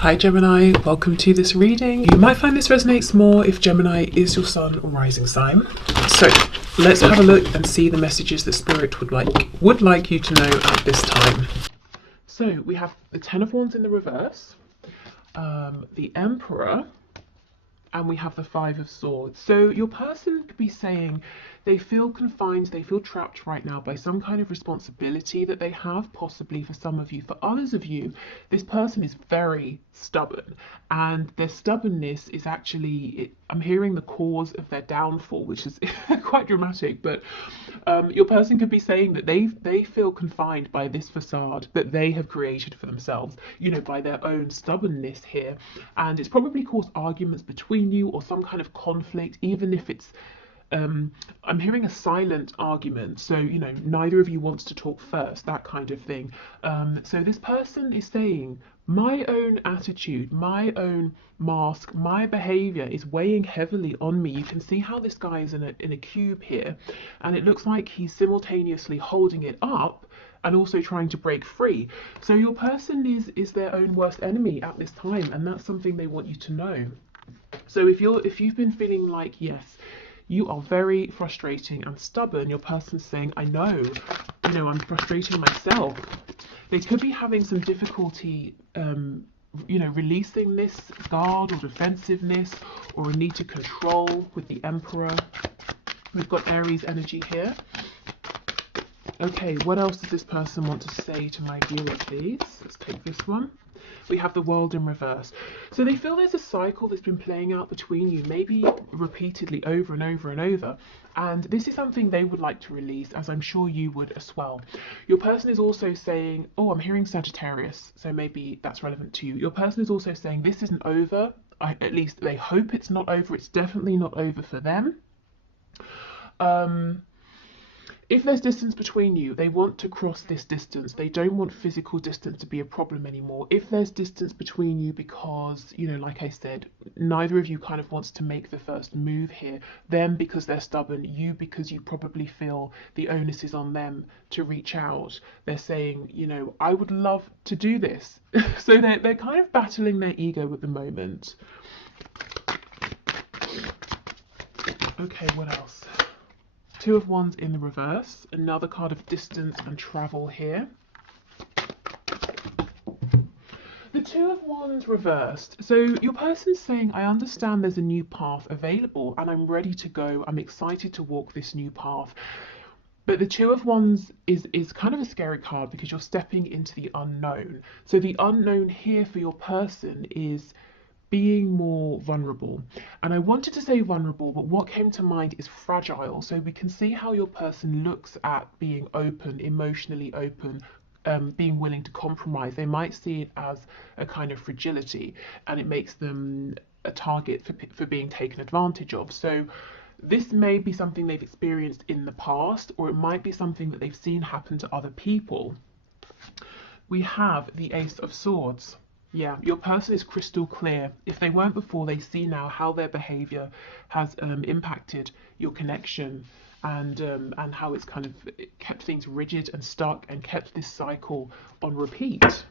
Hi Gemini, welcome to this reading. You might find this resonates more if Gemini is your sun or rising sign. So let's have a look and see the messages that Spirit would like you to know at this time. So we have the Ten of Wands in the reverse, the Emperor, and we have the Five of Swords. So your person could be saying they feel confined, they feel trapped right now by some kind of responsibility that they have, possibly for some of you. For others of you, this person is very stubborn, and their stubbornness is actually, I'm hearing the cause of their downfall, which is quite dramatic, but your person could be saying that they feel confined by this facade that they have created for themselves, you know, by their own stubbornness here. And it's probably caused arguments between you or some kind of conflict, even if it's I'm hearing a silent argument, so you know neither of you wants to talk first, that kind of thing. So this person is saying my own attitude, my own mask, my behavior is weighing heavily on me. You can see how this guy is in a cube here, and it looks like he's simultaneously holding it up and also trying to break free. So your person is their own worst enemy at this time, and that's something they want you to know. So if you've been feeling like, yes, you are very frustrating and stubborn, your person's saying, I know, you know, I'm frustrating myself. They could be having some difficulty, you know, releasing this guard or defensiveness or a need to control with the Emperor. We've got Aries energy here. Okay, what else does this person want to say to my viewer, please? Let's take this one. We have the World in reverse. So they feel there's a cycle that's been playing out between you, maybe repeatedly over and over and over. And this is something they would like to release, as I'm sure you would as well. Your person is also saying, oh, I'm hearing Sagittarius, so maybe that's relevant to you. Your person is also saying this isn't over. At least they hope it's not over. It's definitely not over for them. If there's distance between you, they want to cross this distance. They don't want physical distance to be a problem anymore. If there's distance between you because, you know, like I said, neither of you kind of wants to make the first move here, them because they're stubborn, you because you probably feel the onus is on them to reach out. They're saying, you know, I would love to do this. So they're kind of battling their ego at the moment. Okay, what else? Two of Wands in the reverse, another card of distance and travel here. The Two of Wands reversed. So your person's saying, I understand there's a new path available and I'm ready to go. I'm excited to walk this new path. But the Two of Wands is kind of a scary card because you're stepping into the unknown. So the unknown here for your person is being more vulnerable. And I wanted to say vulnerable, but what came to mind is fragile. So we can see how your person looks at being open, emotionally open, being willing to compromise. They might see it as a kind of fragility, and it makes them a target for being taken advantage of. So this may be something they've experienced in the past, or it might be something that they've seen happen to other people. We have the Ace of Swords. Yeah, your person is crystal clear. If they weren't before, they see now how their behavior has impacted your connection, and how it's kind of kept things rigid and stuck and kept this cycle on repeat.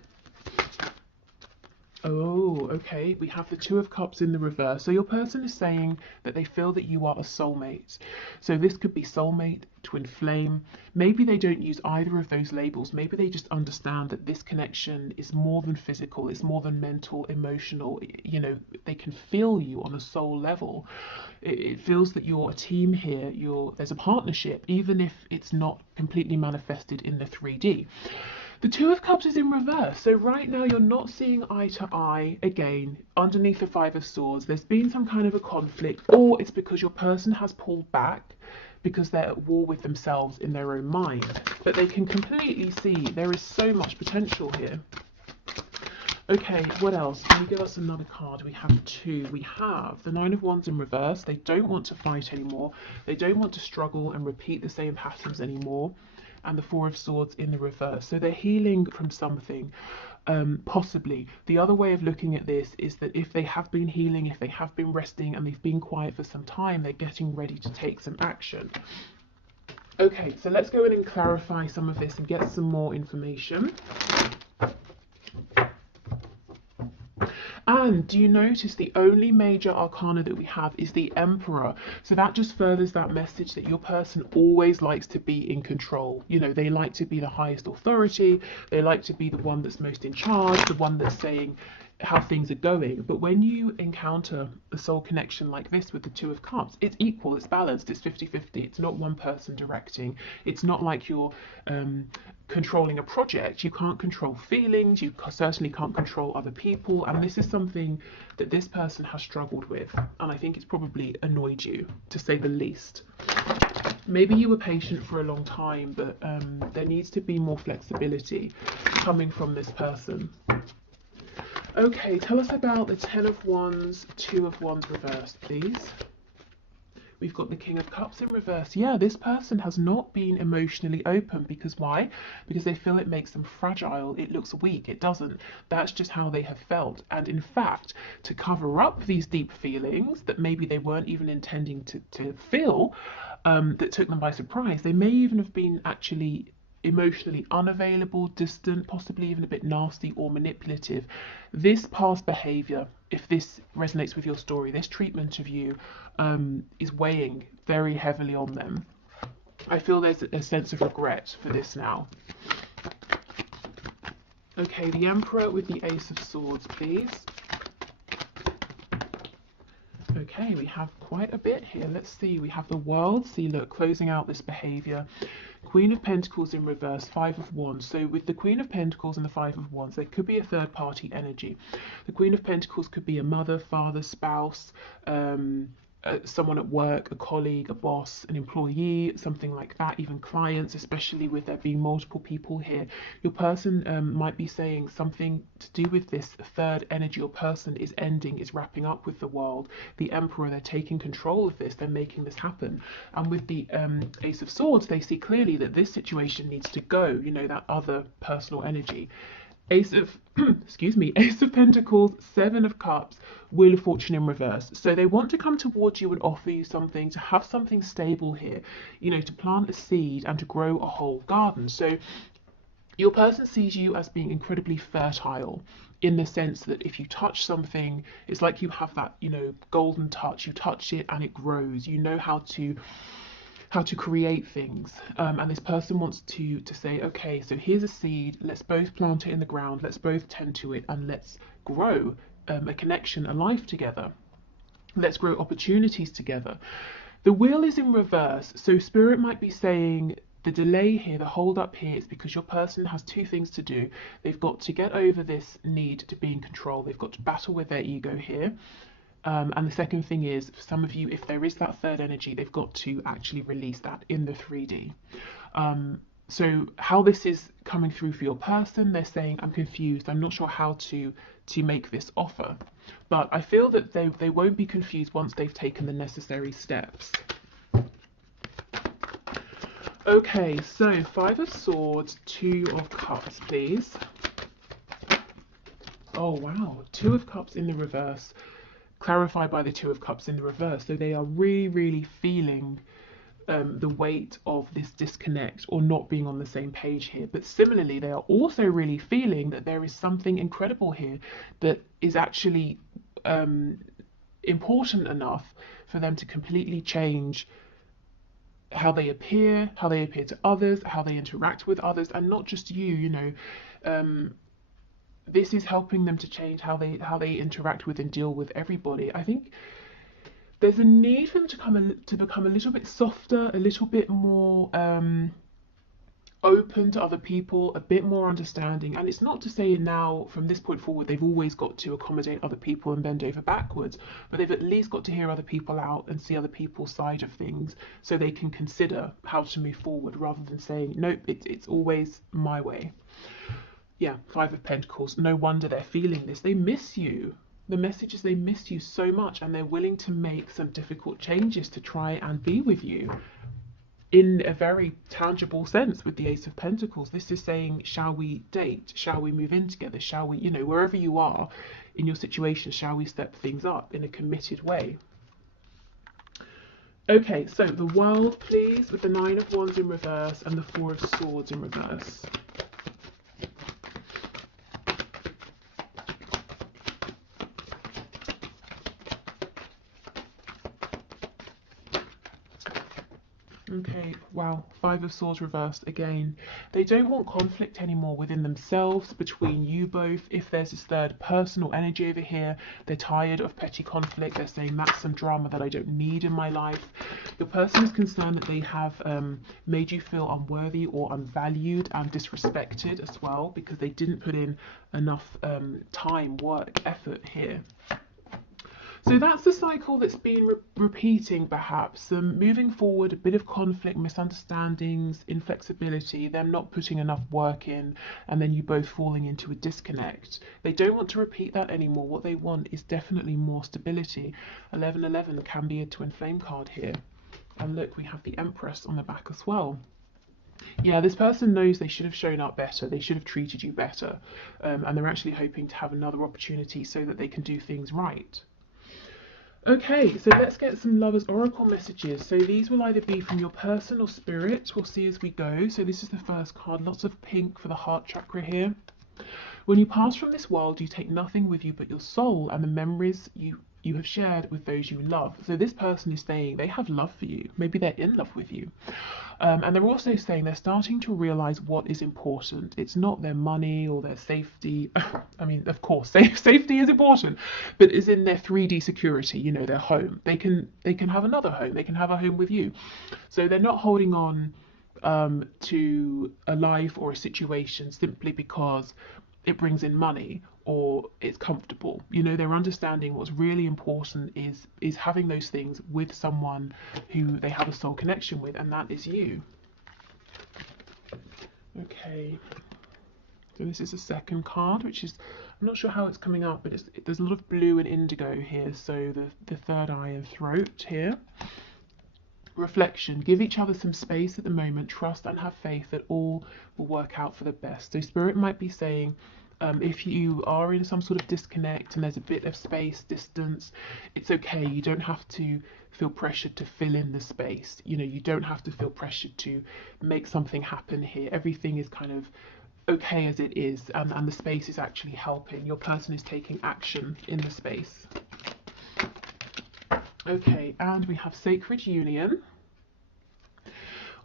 Oh, okay. We have the Two of Cups in the reverse. So your person is saying that they feel that you are a soulmate. So this could be soulmate, twin flame. Maybe they don't use either of those labels. Maybe they just understand that this connection is more than physical. It's more than mental, emotional. You know, they can feel you on a soul level. It feels that you're a team here. There's a partnership, even if it's not completely manifested in the 3D. The Two of Cups is in reverse. So right now you're not seeing eye to eye again underneath the Five of Swords. There's been some kind of a conflict, or it's because your person has pulled back because they're at war with themselves in their own mind. But they can completely see there is so much potential here. Okay, what else? Can you give us another card? We have two. We have the Nine of Wands in reverse. They don't want to fight anymore. They don't want to struggle and repeat the same patterns anymore. And the Four of Swords in the reverse. So they're healing from something, possibly. The other way of looking at this is that if they have been healing, if they have been resting and they've been quiet for some time, they're getting ready to take some action. Okay, so let's go in and clarify some of this and get some more information. And do you notice the only major arcana that we have is the Emperor? So that just furthers that message that your person always likes to be in control. You know, they like to be the highest authority. They like to be the one that's most in charge, the one that's saying how things are going. But when you encounter a soul connection like this with the Two of Cups, it's equal, it's balanced, it's 50-50. It's not one person directing. It's not like you're controlling a project. You can't control feelings. You certainly can't control other people. And this is something that this person has struggled with. And I think it's probably annoyed you, to say the least. Maybe you were patient for a long time, but there needs to be more flexibility coming from this person. Okay, tell us about the Ten of Wands, Two of Wands reversed, please. We've got the King of Cups in reverse. Yeah, this person has not been emotionally open. Because why? Because they feel it makes them fragile. It looks weak. It doesn't. That's just how they have felt. And in fact, to cover up these deep feelings that maybe they weren't even intending to feel, that took them by surprise, they may even have been actually emotionally unavailable, distant, possibly even a bit nasty or manipulative. This past behavior, if this resonates with your story, this treatment of you is weighing very heavily on them. I feel there's a sense of regret for this now. Okay, the Emperor with the Ace of Swords, please. Okay, we have quite a bit here. Let's see. We have the World. See, look, closing out this behavior. Queen of Pentacles in reverse, Five of Wands. So with the Queen of Pentacles and the Five of Wands, there could be a third party energy. The Queen of Pentacles could be a mother, father, spouse, someone at work, a colleague, a boss, an employee, something like that, even clients, especially with there being multiple people here. Your person might be saying something to do with this third energy or person is ending, is wrapping up with the World. The Emperor, they're taking control of this, they're making this happen. And with the Ace of Swords, they see clearly that this situation needs to go, you know, that other personal energy. Ace of excuse me, Ace of Pentacles, Seven of Cups, Wheel of Fortune in reverse. So they want to come towards you and offer you something, to have something stable here, you know, to plant a seed and to grow a whole garden. So your person sees you as being incredibly fertile, in the sense that if you touch something, it's like you have that, you know, golden touch. You touch it and it grows. You know how to create things, and this person wants to say, okay, so here's a seed, let's both plant it in the ground, let's both tend to it, and let's grow a connection, a life together. Let's grow opportunities together. The Wheel is in reverse, so Spirit might be saying the delay here, the hold up here, is because your person has two things to do. They've got to get over this need to be in control. They've got to battle with their ego here. And the second thing is, for some of you, if there is that third energy, they've got to actually release that in the 3D. So how this is coming through for your person, they're saying, I'm confused, I'm not sure how to make this offer. But I feel that they won't be confused once they've taken the necessary steps. Okay, so Five of Swords, Two of Cups, please. Oh, wow. Two of Cups in the reverse. Clarified by the Two of Cups in the reverse. So they are really feeling the weight of this disconnect or not being on the same page here. But similarly, they are also really feeling that there is something incredible here that is actually important enough for them to completely change how they appear to others, how they interact with others, and not just you, you know. This is helping them to change how they interact with and deal with everybody. I think there's a need for them to become a little bit softer, a little bit more open to other people, a bit more understanding. And it's not to say now from this point forward they've always got to accommodate other people and bend over backwards, but they've at least got to hear other people out and see other people's side of things, so they can consider how to move forward rather than saying, nope, it's always my way. Yeah, Five of Pentacles. No wonder they're feeling this. They miss you. The message is they miss you so much, and they're willing to make some difficult changes to try and be with you in a very tangible sense. With the Ace of Pentacles, this is saying, shall we date? Shall we move in together? Shall we, you know, wherever you are in your situation, shall we step things up in a committed way? Okay, so the World, please, with the Nine of Wands in reverse and the Four of Swords in reverse. Okay, wow, Five of Swords reversed again. They don't want conflict anymore within themselves, between you both. If there's this third personal energy over here, they're tired of petty conflict. They're saying that's some drama that I don't need in my life. Your person is concerned that they have made you feel unworthy or unvalued and disrespected as well, because they didn't put in enough time, work, effort here. So that's the cycle that's been repeating, perhaps. Moving forward, a bit of conflict, misunderstandings, inflexibility, them not putting enough work in, and then you both falling into a disconnect. They don't want to repeat that anymore. What they want is definitely more stability. 1111 can be a twin flame card here. And look, we have the Empress on the back as well. Yeah, this person knows they should have shown up better. They should have treated you better. And they're actually hoping to have another opportunity so that they can do things right. Okay, so let's get some Lovers Oracle messages. So these will either be from your person or spirit. We'll see as we go. So this is the first card. Lots of pink for the heart chakra here. When you pass from this world, you take nothing with you but your soul and the memories you have shared with those you love. So this person is saying they have love for you. Maybe they're in love with you. And they're also saying they're starting to realize what is important. It's not their money or their safety. I mean, of course, safety is important, but is in their 3D security, you know, their home. They can have another home. They can have a home with you. So they're not holding on to a life or a situation simply because it brings in money or it's comfortable. You know, they're understanding what's really important is having those things with someone who they have a soul connection with, and that is you. Okay, so this is the second card, which is, I'm not sure how it's coming up, but there's a lot of blue and indigo here. So the third eye and throat here. Reflection. Give each other some space at the moment. Trust and have faith that all will work out for the best. So Spirit might be saying, if you are in some sort of disconnect and there's a bit of space, distance, it's okay. You don't have to feel pressured to fill in the space. You know, you don't have to feel pressured to make something happen here. Everything is kind of okay as it is, and the space is actually helping. Your person is taking action in the space. Okay, and we have Sacred Union.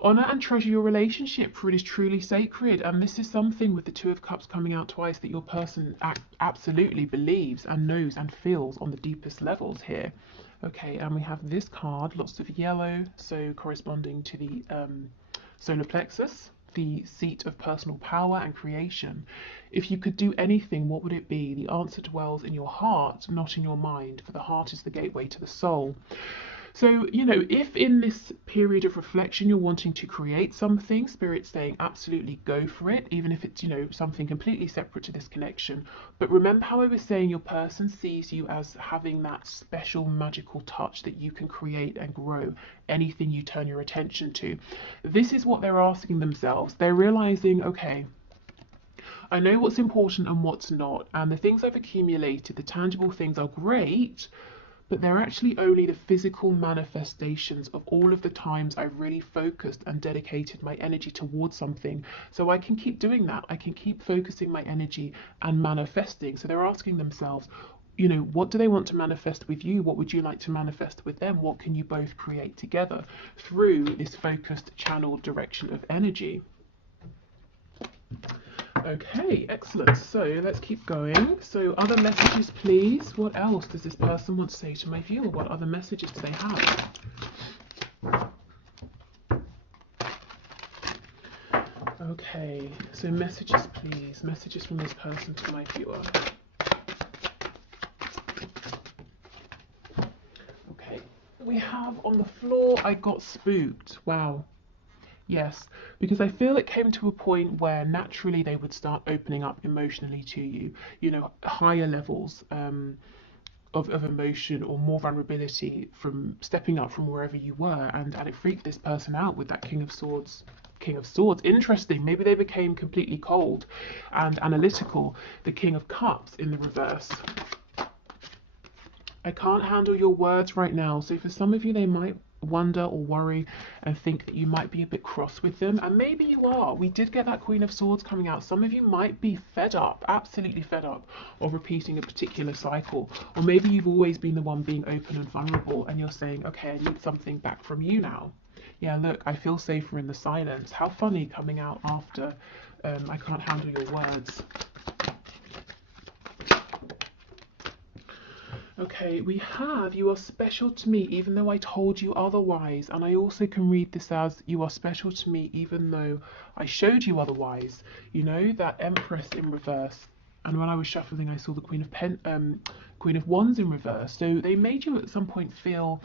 Honor and treasure your relationship, for it is truly sacred. And this is something with the Two of Cups coming out twice that your person absolutely believes and knows and feels on the deepest levels here. Okay, and we have this card, lots of yellow, so corresponding to the solar plexus, the seat of personal power and creation. If you could do anything, what would it be? The answer dwells in your heart, not in your mind, for the heart is the gateway to the soul. So, you know, if in this period of reflection you're wanting to create something, Spirit's saying absolutely go for it, even if it's, you know, something completely separate to this connection. But remember how I was saying your person sees you as having that special magical touch that you can create and grow anything you turn your attention to. This is what they're asking themselves. They're realizing, okay, I know what's important and what's not, and the things I've accumulated, the tangible things are great, but they're actually only the physical manifestations of all of the times I've really focused and dedicated my energy towards something. So I can keep doing that. I can keep focusing my energy and manifesting. So they're asking themselves, you know, what do they want to manifest with you? What would you like to manifest with them? What can you both create together through this focused channeled direction of energy? Okay, excellent. So let's keep going. So other messages, please. What else does this person want to say to my viewer? What other messages do they have? Okay, so messages, please. Messages from this person to my viewer. Okay, we have on the floor, I got spooked. Wow. Yes, because I feel it came to a point where naturally they would start opening up emotionally to you, you know, higher levels of emotion or more vulnerability from stepping up from wherever you were, and it freaked this person out with that King of Swords. King of Swords, interesting. Maybe they became completely cold and analytical. The King of Cups in the reverse. I can't handle your words right now. So for some of you, they might wonder or worry and think that you might be a bit cross with them, and maybe you are. We did get that Queen of Swords coming out. Some of you might be fed up, absolutely fed up, of repeating a particular cycle, or maybe you've always been the one being open and vulnerable and you're saying, okay, I need something back from you now. Yeah, look, I feel safer in the silence. How funny, coming out after I can't handle your words. Okay, we have, you are special to me even though I told you otherwise. And I also can read this as, you are special to me even though I showed you otherwise. You know, that Empress in reverse. And when I was shuffling, I saw the Queen of Wands in reverse. So they made you at some point feel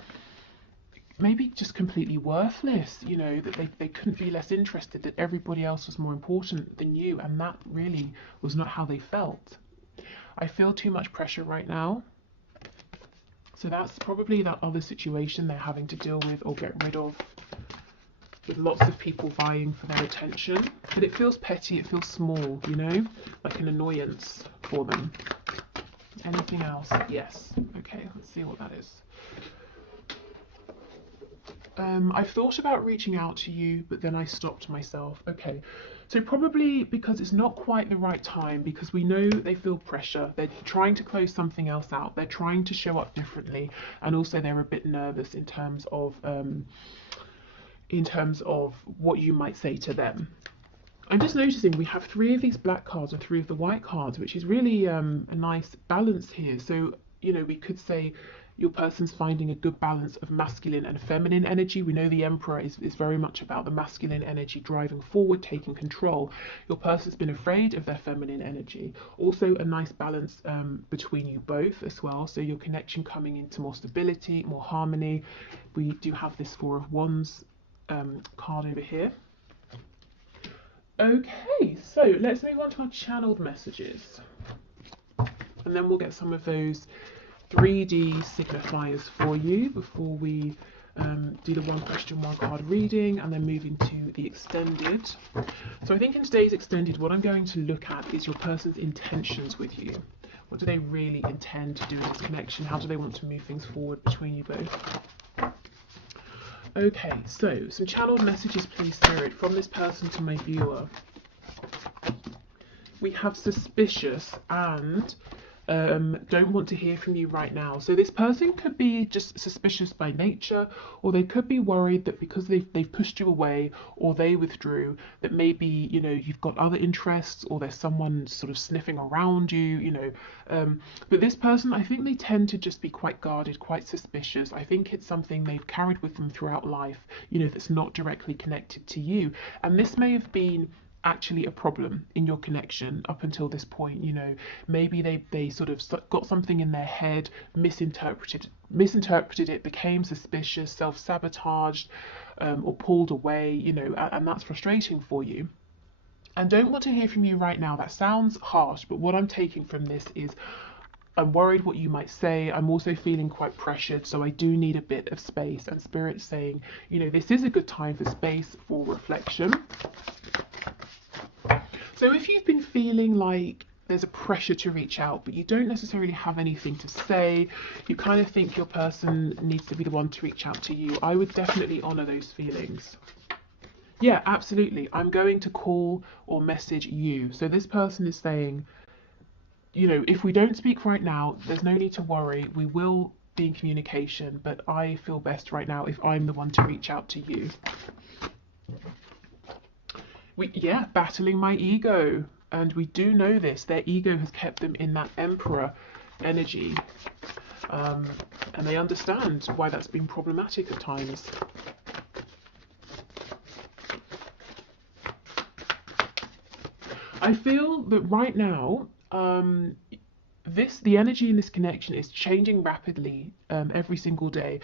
maybe just completely worthless, you know, that they couldn't be less interested, that everybody else was more important than you. And that really was not how they felt. I feel too much pressure right now. So that's probably that other situation they're having to deal with or get rid of, with lots of people vying for their attention. But it feels petty, it feels small, you know, like an annoyance for them. Anything else? Yes. Okay, let's see what that is. I've thought about reaching out to you, but then I stopped myself. Okay, so probably because it's not quite the right time, because we know they feel pressure. They're trying to close something else out. They're trying to show up differently, and also they're a bit nervous in terms of what you might say to them. I'm just noticing we have 3 of these black cards and 3 of the white cards, which is really a nice balance here. So, you know, we could say your person's finding a good balance of masculine and feminine energy. We know the Emperor is very much about the masculine energy driving forward, taking control. Your person's been afraid of their feminine energy. Also a nice balance between you both as well. So your connection coming into more stability, more harmony. We do have this 4 of Wands card over here. Okay, so let's move on to our channeled messages. And then we'll get some of those 3D signifiers for you before we do the 1 question 1 card reading, and then moving to the extended. So I think in today's extended, what I'm going to look at is your person's intentions with you. What do they really intend to do in this connection? How do they want to move things forward between you both? Okay, so some channeled messages, please, Spirit, from this person to my viewer. We have suspicious and don't want to hear from you right now. So this person could be just suspicious by nature, or they could be worried that because they've pushed you away or they withdrew, that maybe, you know, you've got other interests or there's someone sort of sniffing around you, you know. But this person, I think they tend to just be quite guarded, quite suspicious. I think it's something they've carried with them throughout life, you know, that's not directly connected to you. And this may have been actually a problem in your connection up until this point. You know, maybe they sort of got something in their head, misinterpreted it, became suspicious, self-sabotaged, or pulled away, you know, and that's frustrating for you. And don't want to hear from you right now. That sounds harsh, but what I'm taking from this is I'm worried what you might say. I'm also feeling quite pressured, so I do need a bit of space. And Spirit's saying, you know, this is a good time for space, for reflection. So if you've been feeling like there's a pressure to reach out, but you don't necessarily have anything to say, you kind of think your person needs to be the one to reach out to you, I would definitely honour those feelings. Yeah, absolutely. I'm going to call or message you. So this person is saying, you know, if we don't speak right now, there's no need to worry. We will be in communication, but I feel best right now if I'm the one to reach out to you. Yeah, battling my ego. And we do know this. Their ego has kept them in that Emperor energy. And they understand why that's been problematic at times. I feel that right now, the energy in this connection is changing rapidly every single day.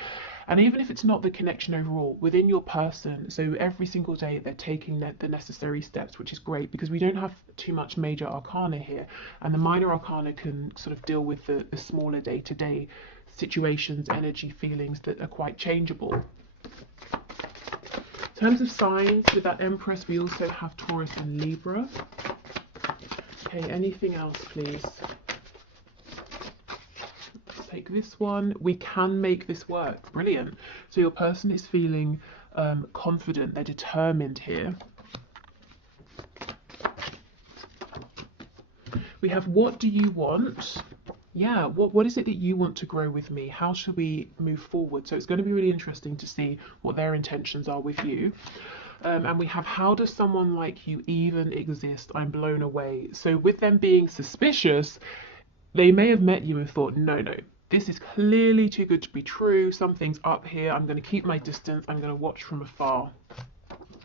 And even if it's not the connection overall, within your person, so every single day they're taking the necessary steps, which is great because we don't have too much major arcana here. And the minor arcana can sort of deal with the smaller day-to-day situations, energy, feelings that are quite changeable. In terms of signs, with that Empress, we also have Taurus and Libra. Okay, anything else, please? take this one. We can make this work. Brilliant. So your person is feeling confident. They're determined here. We have, what do you want? Yeah, what is it that you want to grow with me? How should we move forward? So it's going to be really interesting to see what their intentions are with you. And we have, how does someone like you even exist? I'm blown away. So with them being suspicious, they may have met you and thought, no, this is clearly too good to be true. Something's up here. I'm going to keep my distance. I'm going to watch from afar.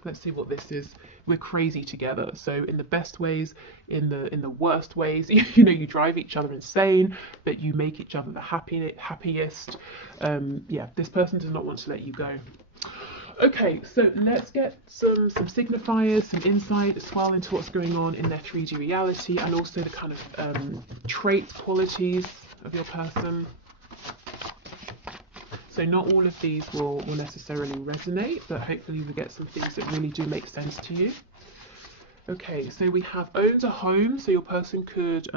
Let's see what this is. We're crazy together. So in the best ways, in the worst ways, you know, you drive each other insane, but you make each other the happiest. Yeah, this person does not want to let you go. Okay, so let's get some signifiers, some insight as well into what's going on in their 3D reality, and also the kind of traits, qualities of your person. So not all of these will necessarily resonate, but hopefully we get some things that really do make sense to you. Okay, so we have owns a home. So your person could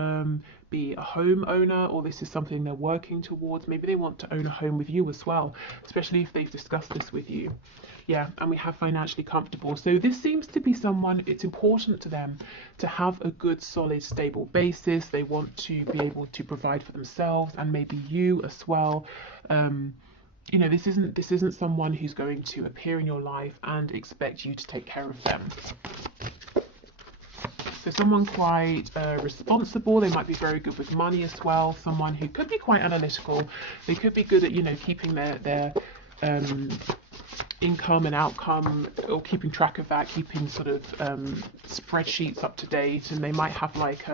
be a home owner, or this is something they're working towards. Maybe they want to own a home with you as well, especially if they've discussed this with you. Yeah, and we have financially comfortable. So this seems to be someone, it's important to them to have a good, solid, stable basis. They want to be able to provide for themselves and maybe you as well. You know, this isn't someone who's going to appear in your life and expect you to take care of them. So someone quite responsible. They might be very good with money as well. Someone who could be quite analytical. They could be good at, you know, keeping their income and outcome, or keeping track of that, keeping sort of spreadsheets up to date. And they might have like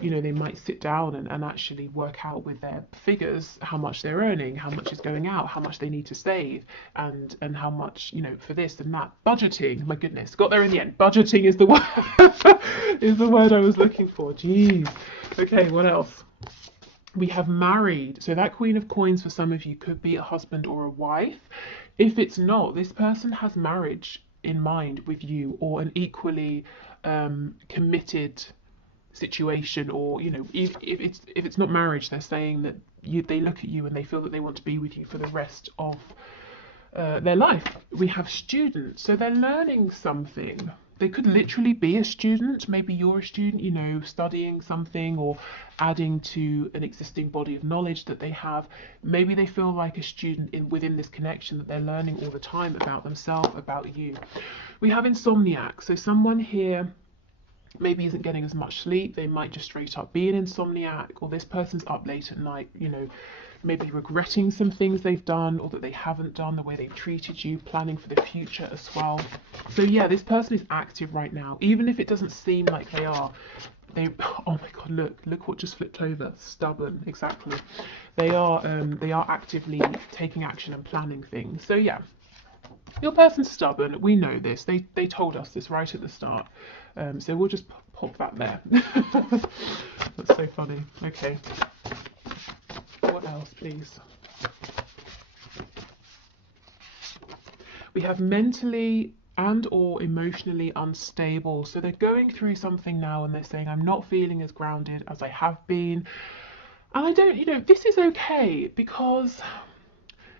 you know, they might sit down and actually work out with their figures how much they're earning, how much is going out, how much they need to save, and how much, you know, for this and that. Budgeting, my goodness, got there in the end. Budgeting is the word is the word I was looking for. Jeez. Okay, what else? We have married. So that Queen of Coins for some of you could be a husband or a wife. If it's not, this person has marriage in mind with you, or an equally committed situation, or, you know, if it's not marriage, they're saying that they look at you and they feel that they want to be with you for the rest of their life. We have students, so they're learning something. They could literally be a student. Maybe you're a student, you know, studying something or adding to an existing body of knowledge that they have. Maybe they feel like a student within this connection, that they're learning all the time about themselves, about you. We have insomniac, so someone here maybe isn't getting as much sleep. They might just straight up be an insomniac, or this person's up late at night, you know, maybe regretting some things they've done or that they haven't done, the way they've treated you, planning for the future as well. So yeah, this person is active right now, even if it doesn't seem like they are. Oh my god, look what just flipped over. Stubborn, exactly. They are actively taking action and planning things. So yeah, your person's stubborn. We know this. They told us this right at the start. So we'll just pop that there. That's so funny. Okay. What else, please? We have mentally and or emotionally unstable. So they're going through something now and they're saying, I'm not feeling as grounded as I have been. And I don't, you know, this is okay, because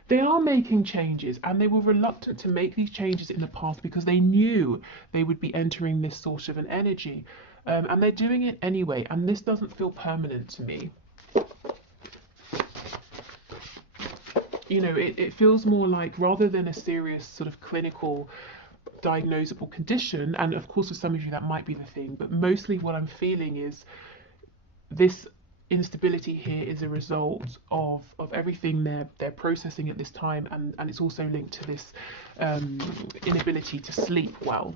they are making changes, and they were reluctant to make these changes in the past because they knew they would be entering this sort of an energy, and they're doing it anyway, and this doesn't feel permanent to me. You know, it feels more like, rather than a serious sort of clinical diagnosable condition, and of course for some of you that might be the thing, but mostly what I'm feeling is this instability here is a result of everything they're processing at this time, and it's also linked to this inability to sleep well.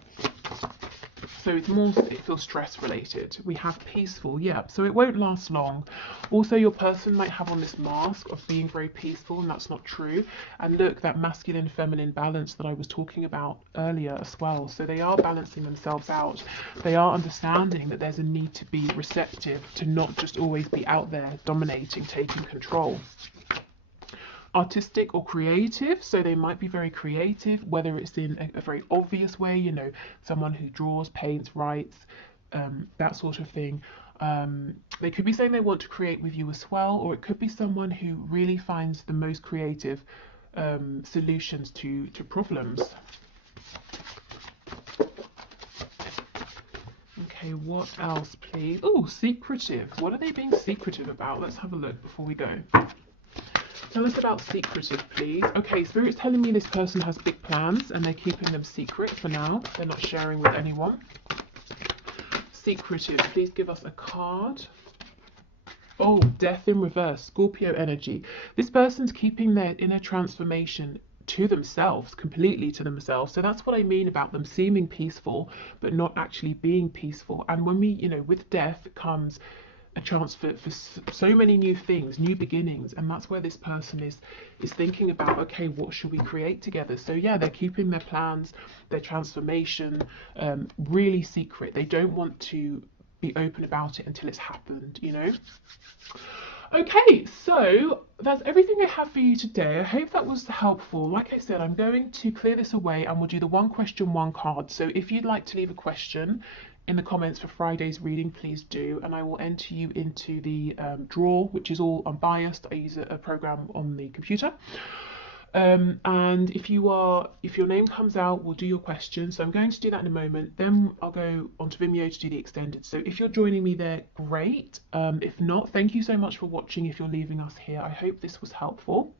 So it's more, it feels stress related. We have peaceful, yeah, so it won't last long. Also, your person might have on this mask of being very peaceful, and that's not true. And look, that masculine feminine balance that I was talking about earlier as well. So they are balancing themselves out. They are understanding that there's a need to be receptive, to not just always be out there dominating, taking control. Artistic or creative, so they might be very creative, whether it's in a very obvious way, you know, someone who draws, paints, writes, that sort of thing. They could be saying they want to create with you as well, or it could be someone who really finds the most creative solutions to problems. Okay, what else, please? Oh, secretive. What are they being secretive about? Let's have a look before we go. Tell us about secretive, please. Okay, Spirit's telling me this person has big plans and they're keeping them secret for now. They're not sharing with anyone. Secretive, please give us a card. Oh, death in reverse, Scorpio energy. This person's keeping their inner transformation to themselves, completely to themselves. So that's what I mean about them seeming peaceful, but not actually being peaceful. And when we, with death comes a chance for so many new things, new beginnings, and that's where this person is thinking about, okay, what should we create together? So yeah, they're keeping their plans, their transformation really secret. They don't want to be open about it until it's happened, Okay, so that's everything I have for you today. I hope that was helpful. Like I said, I'm going to clear this away and we'll do the one question, one card. So if you'd like to leave a question in the comments for Friday's reading, please do, and I will enter you into the draw, which is all unbiased. I use a program on the computer. And if your name comes out, we'll do your question. So I'm going to do that in a moment. Then I'll go onto Vimeo to do the extended. So if you're joining me there, great. If not, thank you so much for watching. If you're leaving us here, I hope this was helpful.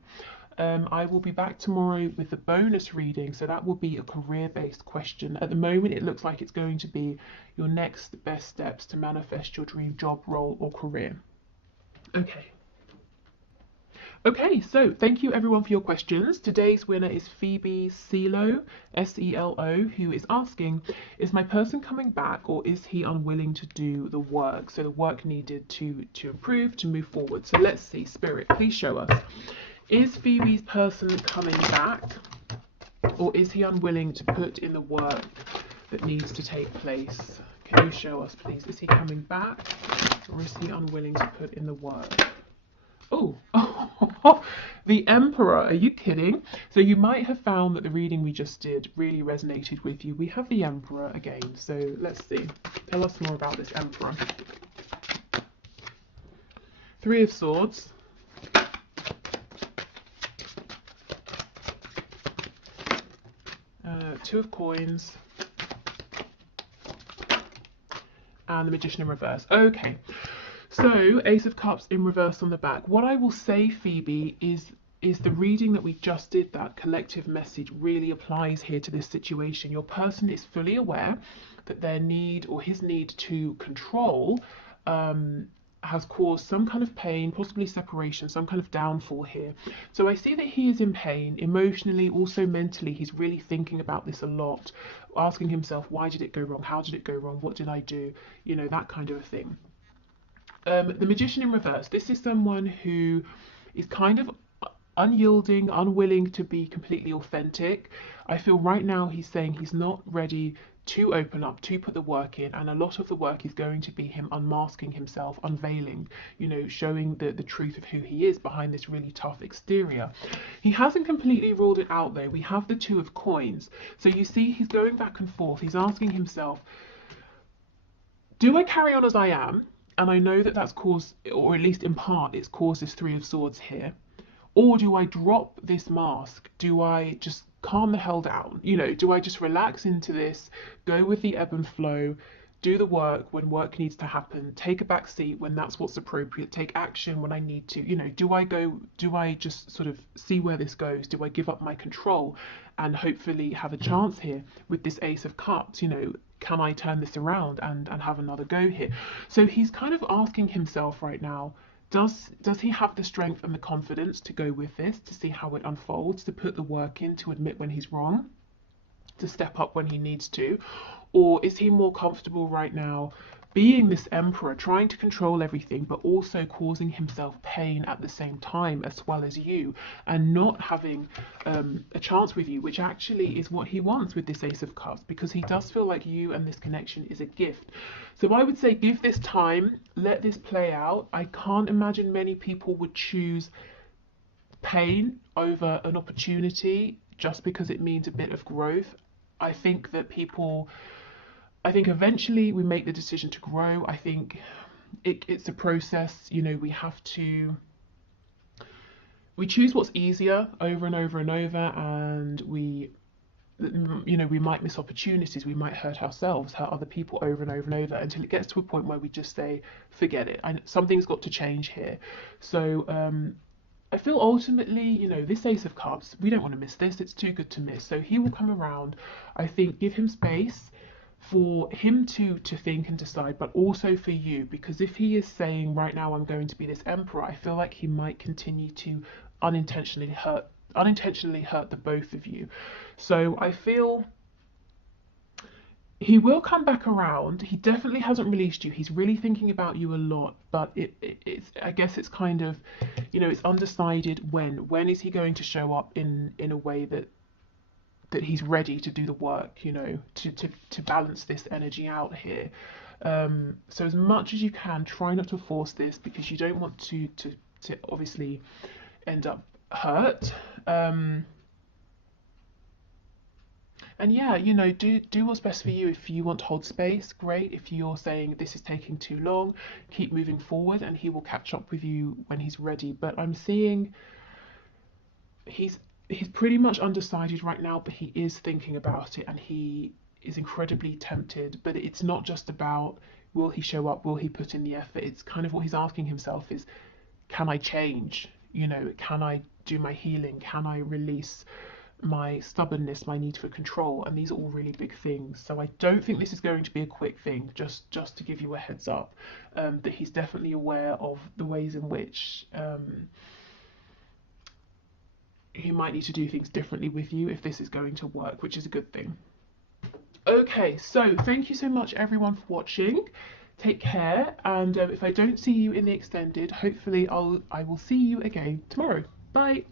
I will be back tomorrow with the bonus reading. So that will be a career-based question. At the moment, it looks like it's going to be your next best steps to manifest your dream job, role, or career. Okay, so thank you everyone for your questions. Today's winner is Phoebe Selo, S-E-L-O, who is asking, is my person coming back or is he unwilling to do the work? So the work needed to improve, to move forward. So let's see, Spirit, please show us. Is Phoebe's person coming back or is he unwilling to put in the work that needs to take place? Can you show us, please? Is he coming back or is he unwilling to put in the work? Oh, the Emperor, are you kidding? So you might have found that the reading we just did really resonated with you. We have the Emperor again, so let's see. Tell us more about this Emperor. Three of Swords. Two of Coins. And the Magician in reverse. Okay. So, Ace of Cups in reverse on the back. What I will say, Phoebe, is the reading that we just did, that collective message really applies here to this situation. Your person is fully aware that their need or his need to control has caused some kind of pain, possibly separation, some kind of downfall here. So I see that he is in pain emotionally, also mentally. He's really thinking about this a lot, asking himself, why did it go wrong? How did it go wrong? What did I do? That kind of a thing. The Magician in reverse. This is someone who is kind of unyielding, unwilling to be completely authentic. I feel right now he's saying he's not ready to open up, to put the work in, and a lot of the work is going to be him unmasking himself, unveiling, showing the truth of who he is behind this really tough exterior. He hasn't completely ruled it out though. We have the Two of Coins. So you see he's going back and forth. He's asking himself, do I carry on as I am? And I know that that's caused, or at least in part, it's caused this Three of Swords here. Or do I drop this mask? Do I just calm the hell down? Do I just relax into this, go with the ebb and flow, do the work when work needs to happen, take a back seat when that's what's appropriate, take action when I need to? Do I just sort of see where this goes? Do I give up my control and hopefully have a chance here with this Ace of Cups? Can I turn this around and have another go here? So he's kind of asking himself right now, does he have the strength and the confidence to go with this, to see how it unfolds, to put the work in, to admit when he's wrong, to step up when he needs to? Or is he more comfortable right now being this Emperor, trying to control everything, but also causing himself pain at the same time, as well as you, and not having a chance with you, which actually is what he wants with this Ace of Cups, because he does feel like you and this connection is a gift. So I would say give this time, let this play out. I can't imagine many people would choose pain over an opportunity just because it means a bit of growth. I think eventually we make the decision to grow. I think it's a process. You know, we choose what's easier over and over and over, and we might miss opportunities, we might hurt ourselves, hurt other people over and over and over, until it gets to a point where we just say, forget it, something's got to change here. So I feel ultimately, this Ace of Cups, we don't want to miss this, it's too good to miss. So he will come around. I think give him space for him to think and decide, but also for you, because if he is saying right now I'm going to be this emperor, I feel like he might continue to unintentionally hurt the both of you. So I feel he will come back around. He definitely hasn't released you. He's really thinking about you a lot, but it's, I guess it's kind of, it's undecided when is he going to show up in a way that he's ready to do the work, to balance this energy out here. So as much as you can, try not to force this, because you don't want to obviously end up hurt. And yeah, do what's best for you. If you want to hold space, great. If you're saying this is taking too long, keep moving forward, and he will catch up with you when he's ready. But I'm seeing he's pretty much undecided right now, but he is thinking about it, and he is incredibly tempted. But it's not just about will he show up, will he put in the effort. It's kind of what he's asking himself is, can I change? Can I do my healing? Can I release my stubbornness, my need for control? And these are all really big things. So I don't think this is going to be a quick thing, just to give you a heads up, that he's definitely aware of the ways in which he might need to do things differently with you if this is going to work, which is a good thing. Okay, so thank you so much everyone for watching. Take care, and if I don't see you in the extended, hopefully I will see you again tomorrow. Bye.